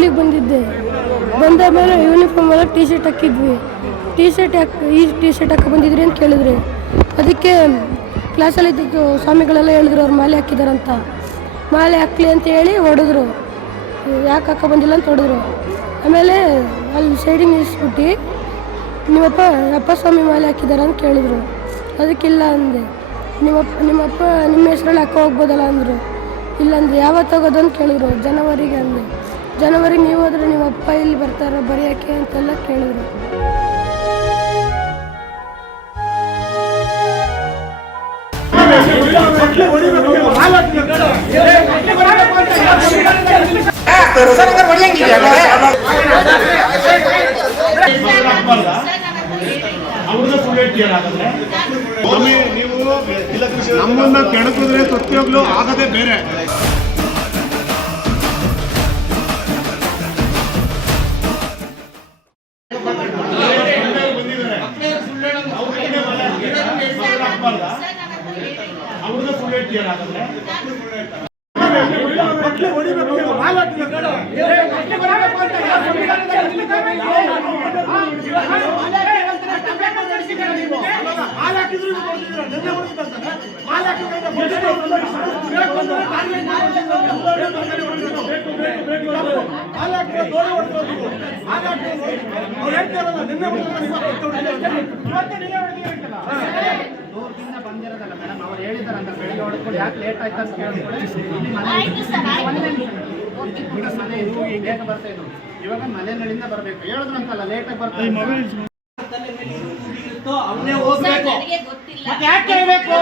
ಸ್ಕೂಲಿಗೆ ಬಂದಿದ್ದೆ. ಬಂದ ಮೇಲೆ ಯೂನಿಫಾರ್ಮ್ ಎಲ್ಲ ಟಿ ಶರ್ಟ್ ಹಾಕಿದ್ವಿ. ಈ ಟಿ ಶರ್ಟ್ ಹಾಕಿ ಬಂದಿದ್ರಿ ಅಂತ ಕೇಳಿದ್ರಿ. ಅದಕ್ಕೆ ಕ್ಲಾಸಲ್ಲಿ ಇದ್ದಿದ್ದು ಸ್ವಾಮಿಗಳೆಲ್ಲ ಹೇಳಿದ್ರು ಅವ್ರು ಮಾಲೆ ಹಾಕಿದಾರಂತ. ಮಾಲೆ ಹಾಕ್ಲಿ ಅಂತ ಹೇಳಿ ಹೊಡೆದ್ರು. ಯಾಕೆ ಹಾಕೋ ಬಂದಿಲ್ಲ ಅಂತ ಹೊಡೆದ್ರು. ಆಮೇಲೆ ಅಲ್ಲಿ ಸೈಡಿಗೆ ನಿಲ್ಲಿಸ್ಬಿಟ್ಟು ನಿಮ್ಮಪ್ಪ ಸ್ವಾಮಿ ಮಾಲೆ ಹಾಕಿದಾರ ಅಂತ ಕೇಳಿದ್ರು. ಅದಕ್ಕಿಲ್ಲ ಅಂದೆ. ನಿಮ್ಮ ಹೆಸ್ರಲ್ಲಿ ಹಾಕೋ ಹೋಗ್ಬೋದಲ್ಲ ಅಂದರು. ಇಲ್ಲಂದ್ರೆ ಯಾವತ್ತು ಹೋಗೋದು ಅಂತ ಕೇಳಿದ್ರು. ಜನವರಿಗೆ ಅಂದೆ. ಜನವರಿಗೆ ನೀವು ಹೋದ್ರೆ ನಿಮ್ಮಪ್ಪ ಇಲ್ಲಿ ಬರ್ತಾರ ಬರೆಯೋಕ್ಕೆ ಅಂತೆಲ್ಲ ಕೇಳಿದ್ರು. ನಮ್ಮನ್ನ ಕೆಣಕಿದ್ರೆ ಪ್ರತಿಯೊಬ್ರು ಆಗದೆ ಬೇರೆ. ಬಂದಿರೋದಲ್ಲ ಮೇಡಮ್, ಅವ್ರು ಹೇಳಿದಾರಂತ ಬೆಳಿಗ್ಗೆ ಹೊಡ್ಕೊಂಡು ಯಾಕೆ ಲೇಟ್ ಆಯ್ತು ಅಂತ ಕೇಳಿದ್ರೆ ಮನೆ ಇತ್ತು ಈಗ ಲೇಟ್ ಬರ್ತಾ ಇದ್ರು. ಇವಾಗ ಮನೆಯಲ್ಲಿಂದ ಬರಬೇಕು ಹೇಳಿದ್ರಂತಲ್ಲ ಲೇಟಾಗಿ ಬರ್ತಾ ಅವನೇ ಹೋಗ್ಬೇಕು. ಯಾಕೆ ಹೇಳ್ಬೇಕು?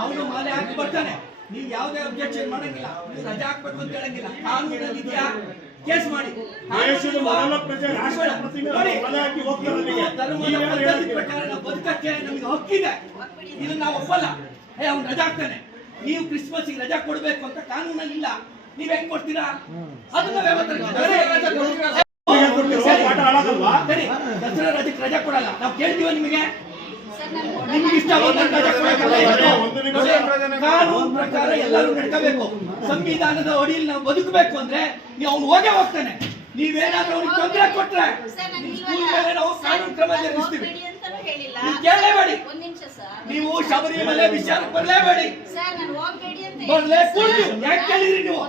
ಅವನು ಮಾಲೆ ಹಾಕಿ ಬರ್ತಾನೆ. ನೀವು ಯಾವುದೇ ಅಬ್ಜೆಕ್ಷನ್ ಮಾಡಂಗಿಲ್ಲ, ನೀವು ರಜಾ ಹಾಕ್ಬೇಕು ಅಂತ ಹೇಳಂಗಿಲ್ಲ. ಕಾನೂನಲ್ಲಿ ಇದೆಯಾ ಕೇಸ್ ಮಾಡಿ. ಬದುಕಕ್ಕೆ ನಮಗೆ ಹಕ್ಕಿದೆ, ಇದನ್ನ ನಾವು ಒಪ್ಪಲ್ಲ. ಅವ್ನು ರಜಾ ಹಾಕ್ತಾನೆ, ನೀವು ಕ್ರಿಸ್ಮಸ್ಗೆ ರಜಾ ಕೊಡ್ಬೇಕು ಅಂತ ಕಾನೂನಲ್ಲಿ ಇಲ್ಲ. ನೀವ್ ಹೆಂಗ್ ಕೊಡ್ತೀರಾ? ಅದನ್ನ ದಸರಾ ರಜೆಗೆ ರಜಾ ಕೊಡಲ್ಲ. ನಾವು ಕೇಳ್ತೀವ ನಿಮಗೆ? ನಿಮ್ಗೆ ಇಷ್ಟ ಕಾನೂನು ಪ್ರಕಾರ ಎಲ್ಲರೂ ನಡ್ಕೋಬೇಕು. ಸಂವಿಧಾನದ ಅಡಿಯಲ್ಲಿ ನಾವು ಬದುಕಬೇಕು ಅಂದ್ರೆ ನೀವು ಅವ್ನು ಹೋಗೇ ಹೋಗ್ತಾನೆ. ನೀವೇನಾದ್ರೂ ಅವ್ನಿಗೆ ತೊಂದರೆ ಕೊಟ್ರೆ ನಾವು ಕಾನೂನು ಕ್ರಮ ಜರುಗಿಸ್ತೀವಿ. ಕೇಳಲೇಬೇಡಿ. ನೀವು ಶಬರಿಮಲೆ ವಿಚಾರಕ್ಕೆ ಬರಲೇಬೇಡಿ. ಬರ್ಲೇ ಕೂಡಿ ಯಾಕೆ ಕೇಳಿದ್ರಿ ನೀವು?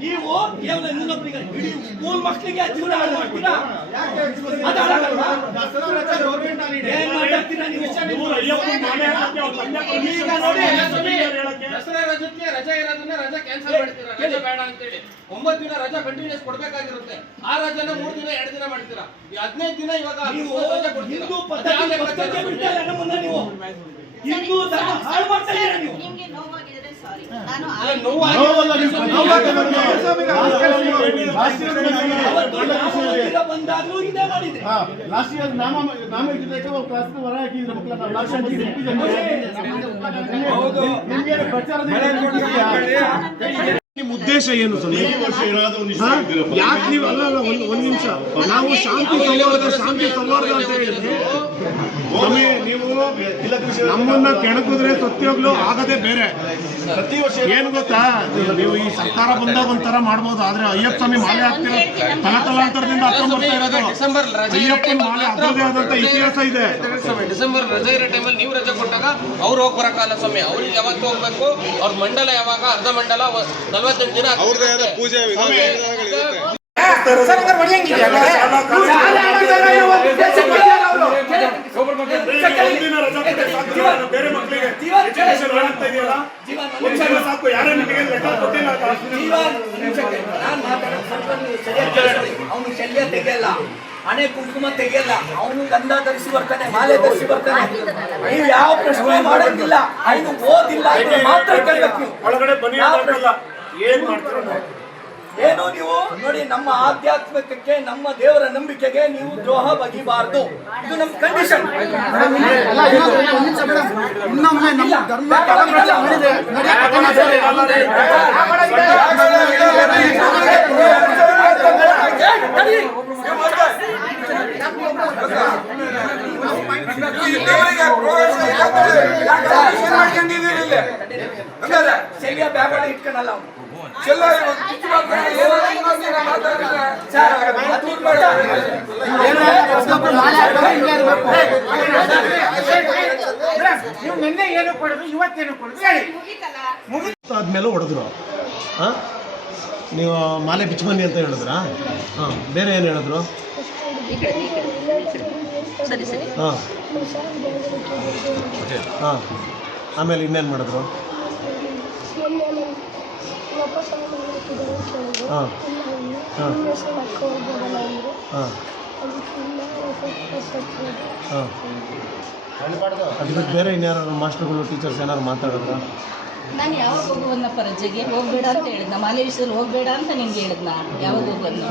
ನೀವು ಕೇವಲ ಇನ್ನೊಬ್ಬರಿಗೆ ಇಡೀ ಸ್ಕೂಲ್ ಮಕ್ಕಳಿಗೆ ಜೀವನ ಹಾಳು ಮಾಡ್ತೀರಾ? ಏನ್ ಮಾತಾಡ್ತೀರಾ ನೀವು? ದಸರಾ ರಜಕ್ಕೆ ರಜಾ ಇರೋದನ್ನ ರಜಾ ಕ್ಯಾನ್ಸಲ್ ಮಾಡ್ತೀರಾ? ರಜಾ ಬೇಡ ಅಂತೇಳಿ 9 ದಿನ ರಜಾ ಕಂಟಿನ್ಯೂಸ್ ಕೊಡ್ಬೇಕಾಗಿರುತ್ತೆ. ಆ ರಜಾನ 3 ದಿನ 2 ದಿನ ಮಾಡ್ತೀರಾ. ಈ 15 ದಿನ ಇವಾಗ ಹಿಂದೂ ಪದ್ಧತಿ ಬಿಡ್ತಾರೆ ನಮ್ಮನ್ನ. ನೀವು ಹಿಂದೂ ಧರ್ಮ ಹಾಳು ಮಾಡ್ತಾ ಇದ್ದೀರಾ ನೀವು. ಬಂದಾಗ್ಲೂ ಇದೇ ಮಾಡಿದ್ರೆ ನಿಮ್ಮ ಉದ್ದೇಶ ಏನು ಸ್ವಾಮಿ? ಯಾಕೆ ನೀವು ಅಲ್ಲ ಒಂದ್ ನಿಮಿಷ, ನಾವು ಶಾಂತಿ ಸಂವಾದ ಅಂತ ಹೇಳಿದ್ರೆ ಸ್ವಾಮಿ, ನೀವು ನಮ್ಮನ್ನ ಕೆಣಕಿದ್ರೆ ಸತ್ಯೋಗ್ಲು ಆಗದೆ ಬೇರೆ. ಏನ್ ಗೊತ್ತಾ, ನೀವು ಈ ಸರ್ಕಾರ ಬಂದಾಗ ಒಂಥರ ಮಾಡ್ಬೋದು, ಆದ್ರೆ ಅಯ್ಯಪ್ಪ ಸ್ವಾಮಿ ಮಾಲೆ ಹಾಕ್ತಿರೋ ತಲಾಂತರದಿಂದ ಹಾಕೊಂಡ್ ಬರ್ತಾ ಇರೋದು. ಅಯ್ಯಪ್ಪನ ಮಾಲೆ ಅದರದೇ ಆದಂತ ಇತಿಹಾಸ ಇದೆ. ಡಿಸೆಂಬರ್ ರಜೆ ಇರೋ ಟೈಮಲ್ಲಿ ನೀವು ರಜೆ ಕೊಟ್ಟಾಗ ಅವ್ರು ಹೋಗಿ ಬರಕಾಲ ಸ್ವಾಮಿ. ಅವ್ರಿಗೆ ಯಾವತ್ತು ಹೋಗ್ಬೇಕು? ಅವ್ರ ಮಂಡಲ ಯಾವಾಗ? ಅರ್ಧ ಮಂಡಲ 48 ದಿನ ಅವ್ರದೇ ಪೂಜೆ ಬೇರೆ ಮಕ್ಕಳಿಗೆ ಸಾಕು. ಯಾರೇ ನಿಮಗೆ ಲೆಕ್ಕ ಕೊಟ್ಟಿಲ್ಲ. ತೆಗೆಯಲ್ಲ, ಹಣೆ ಕುಂಕುಮ ತೆಗೆಯಲ್ಲ, ಅವನು ಗಂಧ ಧರಿಸಿ ಬರ್ತಾನೆ, ಮಾಲೆ ಧರಿಸಿ ಬರ್ತಾನೆ. ನೀವು ಯಾವ ಪ್ರಶ್ನೆ ಮಾಡೋದಿಲ್ಲ, ಅವನು ಓದಿಲ್ಲ ಅಂದ್ರೆ ಮಾತ್ರ ಕೇಳಬೇಕು ನೀವು. ಒಳಗಡೆ ಬನ್ನಿ ಯಾವ ಪ್ರಶ್ನೆ? ಏನ್ ಮಾಡ್ತೀರ? ಏನು ನೀವು ನೋಡಿ, ನಮ್ಮ ಆಧ್ಯಾತ್ಮಿಕಕ್ಕೆ, ನಮ್ಮ ದೇವರ ನಂಬಿಕೆಗೆ ನೀವು ದ್ರೋಹ ಬಗೆಯಬಾರದು. ಇದು ನಮ್ಮ ಕಂಡೀಷನ್. ಸರಿಯ ಬ್ಯಾಗ್ ಇಟ್ಕೊಳಲ್ಲ ಅವನು. ನೀವು ನಿನ್ನೆ ಏನು ಕೊಡೋದು, ಇವತ್ತೇನು ಕೊಡೋದು ಹೇಳಿ. ಆದ್ಮೇಲೆ ಹೊಡೆದ್ರು. ನೀವು ಮಾಲೆ ಬಿಚ್ಚಬನ್ನಿ ಅಂತ ಹೇಳಿದ್ರಾ? ಬೇರೆ ಏನು ಹೇಳಿದ್ರು? ಆಮೇಲೆ ಇನ್ನೇನು ಮಾಡಿದ್ರು? ಅದು ಬೇರೆ ಇನ್ಯಾರು ಮಾಸ್ಟರ್ಗಳು, ಟೀಚರ್ಸ್ ಏನಾದ್ರು ಮಾತಾಡಿದ್ರ? ನಾನು ಯಾವಾಗ ಹೋಗುವನ್ನಪ್ಪ ರಜೆಗೆ? ಹೋಗ್ಬೇಡ ಅಂತ ಹೇಳಿದ್ನ, ಮಾಲೆ ವಿಷಯದಲ್ಲಿ ಹೋಗ್ಬೇಡ ಅಂತ ನಿನ್ಗೆ ಹೇಳಿದ್ನ. ಯಾವಾಗ ಹೋಗುವನ್ನ?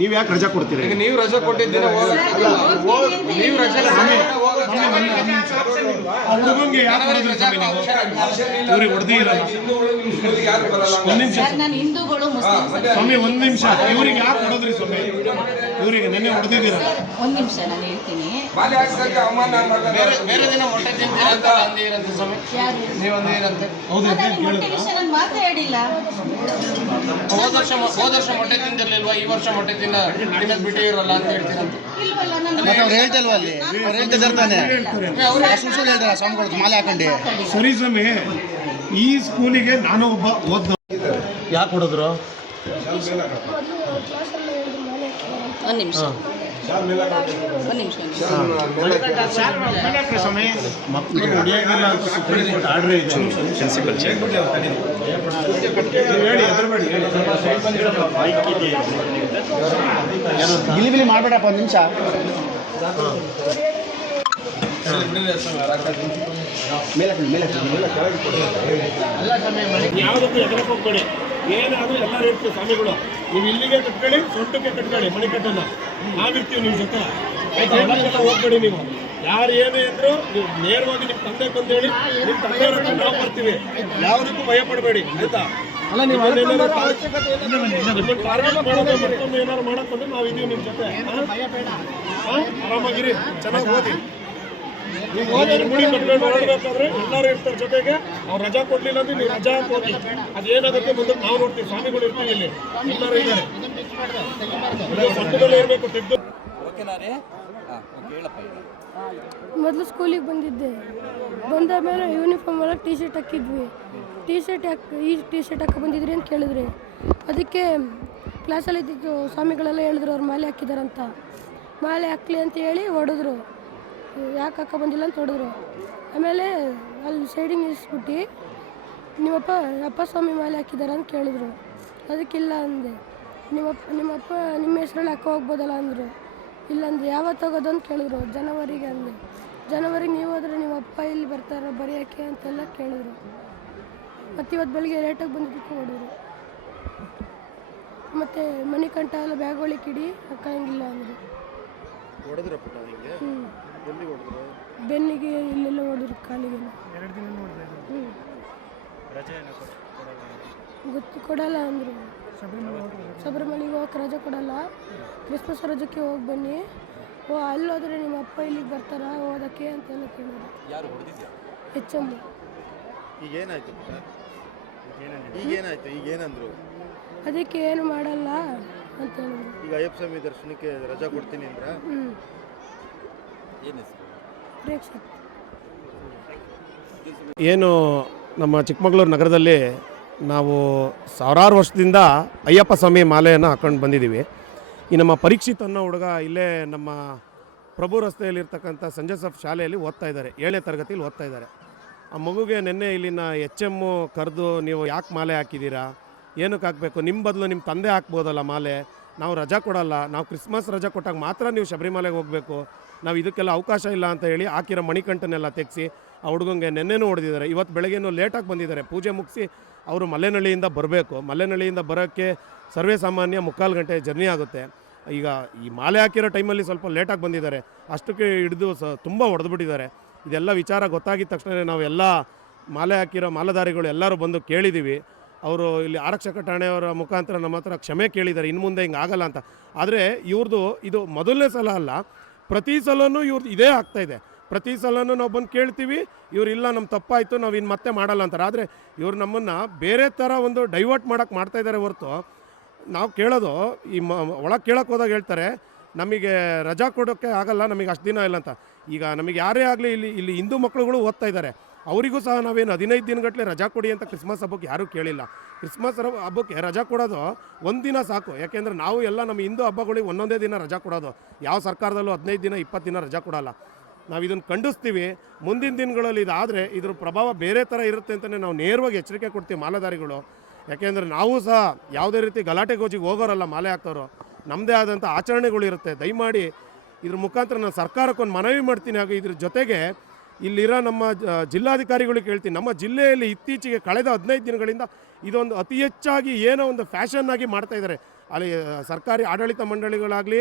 ನೀವು ಯಾಕೆ ರಜಾ ಕೊಡ್ತೀರಿ? ಈಗ ನೀವು ರಜೆ ಕೊಟ್ಟಿದ್ದೀರ, ನೀವು ರಜೆ ಹುಡುಗಂಗೆ ಯಾಕೆ ಹೊಡೆದ್ರಿ ಸ್ವಾಮಿ ನೀವು? ಇವ್ರಿಗೆ ಹೊಡೆದಿರಲ್ಲ. ಒಂದ್ ನಿಮಿಷ ನಾನು ಹಿಂದೂಗಳು ಮುಸ್ಲಿಮ್ಸ್. ಸ್ವಾಮಿ, ಒಂದ್ ನಿಮಿಷ. ಇವ್ರಿಗೆ ಯಾಕೆ ಹೊಡೆದ್ರಿ ಸ್ವಾಮಿ? ಇವರಿಗೆ ನೆನ್ನೆ ಹೊಡೆದಿದ್ದೀರ. ಒಂದ್ ನಿಮಿಷ ನಾನು ಹೇಳ್ತೀನಿ. ಬೇರೆ ದಿನ ಮೊಟ್ಟೆ ತಿಂತೀರ ಅಂತ ಅಂದಿರಂತೆ ಸ್ವಾಮಿ. ಯಾರು ನೀವು ಅಂದಿರಂತೆ. ಹೌದು ಅಂತ ಮೊಟ್ಟೆ ಕೇಳಿದ್ರ? ವಿಷಯ ನಾನು ಮಾತಾಡಿಲ್ಲ. ಹೋದ ವರ್ಷ ಮೊಟ್ಟೆ ತಿಂದಿರ್ಲಿಲ್ವಾ? ಈ ವರ್ಷ ಮೊಟ್ಟೆ ತಿನ್ನೋದು ಬಿಟ್ಟೇ ಇರಲ್ಲ ಅಂತ ಹೇಳ್ತೀರಂತೆ. ಇಲ್ವಲ್ಲ, ನಾನು ಹೇಳ್ತಲ್ವ ಅಲ್ಲಿ ಅವ್ರು ಹೇಳ್ತಿದ್ದಾರೆ ತಾನೆ, ಸುಳ್ಳು ಹೇಳ್ತಾರೆ ಸ್ವಾಮಿಗಳು ಮಾಲೆ ಹಾಕೊಂಡು. ಸರಿ ಸ್ವಾಮಿ, ಈ ಸ್ಕೂಲಿಗೆ ನಾನು ಒಬ್ಬ ಓದ್ದ. ಯಾಕೆ ಹೊಡೆದ್ರು? ಒಂದ್ ನಿಮಿಷ. ಮಕ್ಕಳು ಹೊಡಿಯಾಗಿಲ್ಲ ಅಂತ ಸುಪ್ರೀಂ ಕೋರ್ಟ್ ಆರ್ಡರ್ ಇದೆ. ಹೇಳಿ, ಗಿಲಿಬಿಲಿ ಮಾಡ್ಬೇಡಪ್ಪ, ಒಂದು ನಿಮಿಷ. ಯಾವುದಕ್ಕೂ ಎದುರಕ್ಕೆ ಹೋಗ್ಬೇಡಿ. ಏನಾದರೂ ಎಲ್ಲರೂ ಇರ್ತೀವಿ ಸ್ವಾಮಿಗಳು. ನೀವು ಇಲ್ಲಿಗೆ ಕಟ್ಕೊಳ್ಳಿ, ಸೊಂಟಕ್ಕೆ ಕಟ್ಕೊಳ್ಳಿ ಮಣಿಕಟ್ಟನ್ನ. ನಾವಿರ್ತೀವಿ ನಿಮ್ಮ ಜೊತೆ, ಆಯ್ತಾ? ಒಳಗೆಲ್ಲ ಹೋಗ್ಬೇಡಿ ನೀವು. ಯಾರು ಏನೇ ಇದ್ರು ನೀವು ನೇರವಾಗಿ ನಿಮ್ಮ ತಂದೆ ಬಂದೇಳಿ, ನಿಮ್ಮ ತಂದೆಯವ್ರ ಹತ್ರ ನಾವು ಬರ್ತೀವಿ. ಯಾವುದಕ್ಕೂ ಭಯ ಪಡಬೇಡಿ, ಆಯ್ತಾ? ಮತ್ತೊಂದು ಏನಾದ್ರು ಮಾಡಕ್ ಬಂದ್ರೆ ನಾವು ಇದೀವಿ ನಿಮ್ಮ ಜೊತೆ. ಆರಾಮಾಗಿರಿ, ಚೆನ್ನಾಗಿ ಓದಿ. ನೀವು ಓದಿ ಮುಡಿ ಕಟ್ಕೊಂಡು ಹೊರಡ್ಬೇಕಾದ್ರೆ ಎಲ್ಲರೂ ಇರ್ತಾರೆ ಜೊತೆಗೆ. ಅವ್ರು ರಜಾ ಕೊಡ್ಲಿಲ್ಲ ಅಂದ್ರೆ ನೀವು ರಜಾ ಹಾಕಿ. ಅದೇನಾಗುತ್ತೆ ಮುಂದೆ ನಾವು ನೋಡ್ತೀವಿ. ಸ್ವಾಮಿಗಳು ಇರ್ತೀವಿ ಇಲ್ಲಿ, ಎಲ್ಲರೂ ಇದ್ದಾರೆ. ಸೊಂಟದಲ್ಲಿ ಇರಬೇಕು, ತೆಗೆದು. ಮೊದಲು ಸ್ಕೂಲಿಗೆ ಬಂದಿದ್ದೆ. ಬಂದ ಮೇಲೆ ಯೂನಿಫಾರ್ಮ್ ಒಳಗೆ ಟಿ ಶರ್ಟ್ ಹಾಕಿದ್ವಿ. ಟಿ ಶರ್ಟ್ ಹಾಕಿ ಬಂದಿದ್ರಿ ಅಂತ ಕೇಳಿದ್ರಿ. ಅದಕ್ಕೆ ಕ್ಲಾಸಲ್ಲಿ ಇದ್ದಿದ್ದು ಸ್ವಾಮಿಗಳೆಲ್ಲ ಹೇಳಿದ್ರು ಅವ್ರು ಮಾಲೆ ಹಾಕಿದಾರಂತ. ಮಾಲೆ ಹಾಕ್ಲಿ ಅಂತ ಹೇಳಿ ಹೊಡೆದ್ರು. ಯಾಕೆ ಹಾಕ ಬಂದಿಲ್ಲ ಅಂತ ಹೊಡೆದ್ರು. ಆಮೇಲೆ ಅಲ್ಲಿ ಸೈಡಿಂಗ್ ನಿಲ್ಲಿಸ್ಬಿಟ್ಟು ಅಪ್ಪ ಸ್ವಾಮಿ ಮಾಲೆ ಹಾಕಿದಾರ ಅಂತ ಕೇಳಿದ್ರು. ಅದಕ್ಕಿಲ್ಲ ಅಂದೆ. ನಿಮ್ಮಪ್ಪ ನಿಮ್ಮ ಹೆಸ್ರಲ್ಲಿ ಹಾಕೋ ಹೋಗ್ಬೋದಲ್ಲ ಅಂದರು. ಇಲ್ಲಂದ್ರೆ ಯಾವತ್ತು ಹೋಗೋದು ಅಂತ ಕೇಳಿದ್ರು. ಜನವರಿಗೆ ಅಂದೆ. ಜನವರಿಗೆ ನೀವು ಹೋದ್ರೆ ನಿಮ್ಮ ಅಪ್ಪ ಇಲ್ಲಿ ಬರ್ತಾರ ಬರೆಯೋಕ್ಕೆ ಅಂತೆಲ್ಲ ಕೇಳಿದ್ರು. ಮತ್ತು ಇವತ್ತು ಬೆಳಿಗ್ಗೆ ಲೇಟಾಗಿ ಬಂದಿದ್ದಕ್ಕೆ ಹೊಡೆದ್ರು. ಮತ್ತು ಮಣಿಕಂಠ ಎಲ್ಲ ಬ್ಯಾಗ್ ಒಳಗೆ ಕಿಡಿ ಹಾಕೋಂಗಿಲ್ಲ ಅಂದರು. ಬೆನ್ನಿಗೆ ಇಲ್ಲೆಲ್ಲ ಹೊಡೆದ್ರು, ಕಾಲಿಗೆ. ಗೊತ್ತು ಕೊಡಲ್ಲ ಅಂದರು. ಶಬರಿಮಲೆಗೆ ಹೋಗಕ್ಕೆ ರಜೆ ಕೊಡಲ್ಲ, ಕ್ರಿಸ್ಮಸ್ ರಜಕ್ಕೆ ಹೋಗಿ ಬನ್ನಿ. ಅಲ್ಲೋದ್ರೆ ನಿಮ್ಮ ಅಪ್ಪ ಇಲ್ಲಿಗೆ ಬರ್ತಾರ ಓದಕ್ಕೆ ಅಂತೆಲ್ಲ ಕೇಳಿದ್ರು. HM. ಈಗೇನಂದ್ರು? ಅದಕ್ಕೆ ಏನು ಮಾಡಲ್ಲ ಅಂತ ಹೇಳಿದ್ರು. ಈಗ ಅಯ್ಯಪ್ಪ ಸ್ವಾಮಿ ದರ್ಶನಕ್ಕೆ ರಜಾ ಕೊಡ್ತೀನಿ ಅಂದ್ರ? ಏನು ನಮ್ಮ ಚಿಕ್ಕಮಗಳೂರು ನಗರದಲ್ಲಿ ನಾವು ಸಾವಿರಾರು ವರ್ಷದಿಂದ ಅಯ್ಯಪ್ಪ ಸ್ವಾಮಿ ಮಾಲೆಯನ್ನು ಹಾಕೊಂಡು ಬಂದಿದ್ದೀವಿ. ಈ ನಮ್ಮ ಪರೀಕ್ಷಿತ್ ಅನ್ನೋ ಹುಡುಗ ಇಲ್ಲೇ ನಮ್ಮ ಪ್ರಭು ರಸ್ತೆಯಲ್ಲಿರ್ತಕ್ಕಂಥ ಸಂಜೆ ಜೋಸೆಫ್ ಶಾಲೆಯಲ್ಲಿ ಓದ್ತಾ ಇದ್ದಾರೆ, 7ನೇ ತರಗತಿಯಲ್ಲಿ ಓದ್ತಾ ಇದ್ದಾರೆ. ಆ ಮಗುಗೆ ನಿನ್ನೆ ಇಲ್ಲಿನ HM ಕರೆದು ನೀವು ಯಾಕೆ ಮಾಲೆ ಹಾಕಿದ್ದೀರಾ, ಏನಕ್ಕೆ ಹಾಕಬೇಕು, ನಿಮ್ಮ ಬದಲು ನಿಮ್ಮ ತಂದೆ ಹಾಕ್ಬೋದಲ್ಲ ಮಾಲೆ, ನಾವು ರಜಾ ಕೊಡಲ್ಲ, ನಾವು ಕ್ರಿಸ್ಮಸ್ ರಜಾ ಕೊಟ್ಟಾಗ ಮಾತ್ರ ನೀವು ಶಬರಿಮಲೆಗೆ ಹೋಗಬೇಕು, ನಾವು ಇದಕ್ಕೆಲ್ಲ ಅವಕಾಶ ಇಲ್ಲ ಅಂತ ಹೇಳಿ ಹಾಕಿರೋ ಮಣಿಕಂಠನೆಲ್ಲ ತೆಗೆಸಿ ಆ ಹುಡುಗಂಗೆ ನೆನ್ನೆನೂ ಹೊಡೆದಿದ್ದಾರೆ. ಇವತ್ತು ಬೆಳಗ್ಗೆನೂ ಲೇಟಾಗಿ ಬಂದಿದ್ದಾರೆ. ಪೂಜೆ ಮುಗಿಸಿ ಅವರು ಮಲ್ಲೆನಹಳ್ಳಿಯಿಂದ ಬರಬೇಕು. ಮಲ್ಲೆನಹಳ್ಳಿಯಿಂದ ಬರೋಕ್ಕೆ ಸರ್ವೇ ಸಾಮಾನ್ಯ 3/4 ಗಂಟೆ ಜರ್ನಿ ಆಗುತ್ತೆ. ಈಗ ಈ ಮಾಲೆ ಹಾಕಿರೋ ಟೈಮಲ್ಲಿ ಸ್ವಲ್ಪ ಲೇಟಾಗಿ ಬಂದಿದ್ದಾರೆ. ಅಷ್ಟಕ್ಕೆ ಹಿಡಿದು ತುಂಬ ಹೊಡೆದ್ಬಿಟ್ಟಿದ್ದಾರೆ. ಇದೆಲ್ಲ ವಿಚಾರ ಗೊತ್ತಾಗಿದ ತಕ್ಷಣ ನಾವೆಲ್ಲ ಮಾಲೆ ಹಾಕಿರೋ ಮಾಲೆದಾರಿಗಳು ಎಲ್ಲರೂ ಬಂದು ಕೇಳಿದ್ದೀವಿ. ಅವರು ಇಲ್ಲಿ ಆರಕ್ಷಕ ಠಾಣೆಯವರ ಮುಖಾಂತರ ನಮ್ಮ ಹತ್ರ ಕ್ಷಮೆ ಕೇಳಿದ್ದಾರೆ, ಇನ್ನು ಮುಂದೆ ಹಿಂಗೆ ಆಗಲ್ಲ ಅಂತ. ಆದರೆ ಇವ್ರದ್ದು ಇದು ಮೊದಲನೇ ಸಲ ಅಲ್ಲ, ಪ್ರತಿ ಸಲವೂ ಇವ್ರದ್ದು ಇದೇ ಆಗ್ತಾಯಿದೆ. ಪ್ರತಿ ಸಲವೂ ನಾವು ಬಂದು ಕೇಳ್ತೀವಿ, ಇವ್ರು ಇಲ್ಲ ನಮ್ಮ ತಪ್ಪಾಯಿತು ನಾವು ಇನ್ನು ಮತ್ತೆ ಮಾಡಲ್ಲ ಅಂತಾರೆ. ಆದರೆ ಇವ್ರು ನಮ್ಮನ್ನು ಬೇರೆ ಥರ ಒಂದು ಡೈವರ್ಟ್ ಮಾಡೋಕ್ಕೆ ಮಾಡ್ತಾಯಿದ್ದಾರೆ ಹೊರತು ನಾವು ಕೇಳೋದು ಈ ಒಳಗೆ ಕೇಳೋಕ್ಕೆ ಹೋದಾಗ ಹೇಳ್ತಾರೆ ನಮಗೆ ರಜಾ ಕೊಡೋಕ್ಕೆ ಆಗಲ್ಲ, ನಮಗೆ ಅಷ್ಟು ದಿನ ಇಲ್ಲ ಅಂತ. ಈಗ ನಮಗೆ ಯಾರೇ ಆಗಲಿ ಇಲ್ಲಿ ಹಿಂದೂ ಮಕ್ಕಳುಗಳು ಓದ್ತಾ ಇದ್ದಾರೆ, ಅವರಿಗೂ ಸಹ ನಾವೇನು 15 ದಿನಗಟ್ಟಲೆ ರಜಾ ಕೊಡಿ ಅಂತ ಕ್ರಿಸ್ಮಸ್ ಹಬ್ಬಕ್ಕೆ ಯಾರೂ ಕೇಳಿಲ್ಲ. ಕ್ರಿಸ್ಮಸ್ ಹಬ್ಬಕ್ಕೆ ರಜಾ ಕೊಡೋದು ಒಂದು ದಿನ ಸಾಕು. ಯಾಕೆಂದರೆ ನಾವು ಎಲ್ಲ ನಮ್ಮ ಹಿಂದೂ ಹಬ್ಬಗಳಿಗೆ ಒಂದೊಂದೇ ದಿನ ರಜಾ ಕೊಡೋದು. ಯಾವ ಸರ್ಕಾರದಲ್ಲೂ 15 ದಿನ 20 ದಿನ ರಜಾ ಕೊಡೋಲ್ಲ. ನಾವು ಇದನ್ನು ಖಂಡಿಸ್ತೀವಿ. ಮುಂದಿನ ದಿನಗಳಲ್ಲಿ ಇದಾದರೆ ಇದ್ರ ಪ್ರಭಾವ ಬೇರೆ ಥರ ಇರುತ್ತೆ ಅಂತಲೇ ನಾವು ನೇರವಾಗಿ ಎಚ್ಚರಿಕೆ ಕೊಡ್ತೀವಿ ಮಾಲೆದಾರಿಗಳು. ಯಾಕೆಂದರೆ ನಾವು ಸಹ ಯಾವುದೇ ರೀತಿ ಗಲಾಟೆ ಗೋಜಿಗೆ ಹೋಗೋರಲ್ಲ, ಮಾಲೆ ಹಾಕೋರು. ನಮ್ಮದೇ ಆದಂಥ ಆಚರಣೆಗಳು ಇರುತ್ತೆ. ದಯಮಾಡಿ ಇದ್ರ ಮುಖಾಂತರ ನಾನು ಸರ್ಕಾರಕ್ಕೊಂದು ಮನವಿ ಮಾಡ್ತೀನಿ. ಹಾಗೂ ಇದ್ರ ಜೊತೆಗೆ ಇಲ್ಲಿರೋ ನಮ್ಮ ಜಿಲ್ಲಾಧಿಕಾರಿಗಳಿಗೆ ಹೇಳ್ತೀನಿ, ನಮ್ಮ ಜಿಲ್ಲೆಯಲ್ಲಿ ಇತ್ತೀಚೆಗೆ ಕಳೆದ 15 ದಿನಗಳಿಂದ ಇದೊಂದು ಅತಿ ಹೆಚ್ಚಾಗಿ ಏನೋ ಒಂದು ಫ್ಯಾಷನ್ನಾಗಿ ಮಾಡ್ತಾಯಿದ್ದಾರೆ. ಅಲ್ಲಿ ಸರ್ಕಾರಿ ಆಡಳಿತ ಮಂಡಳಿಗಳಾಗಲಿ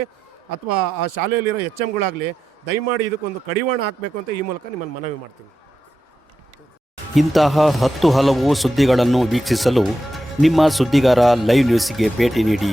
ಅಥವಾ ಆ ಶಾಲೆಯಲ್ಲಿರೋ HMಗಳಾಗಲಿ ದಯಮಾಡಿ ಇದಕ್ಕೊಂದು ಕಡಿವಾಣ ಹಾಕಬೇಕು ಅಂತ ಈ ಮೂಲಕ ನಿಮ್ಮನ್ನು ಮನವಿ ಮಾಡ್ತೀನಿ. ಇಂತಹ 10 ಹಲವು ಸುದ್ದಿಗಳನ್ನು ವೀಕ್ಷಿಸಲು ನಿಮ್ಮ ಸುದ್ದಿಗಾರ ಲೈವ್ ನ್ಯೂಸ್ಗೆ ಭೇಟಿ ನೀಡಿ.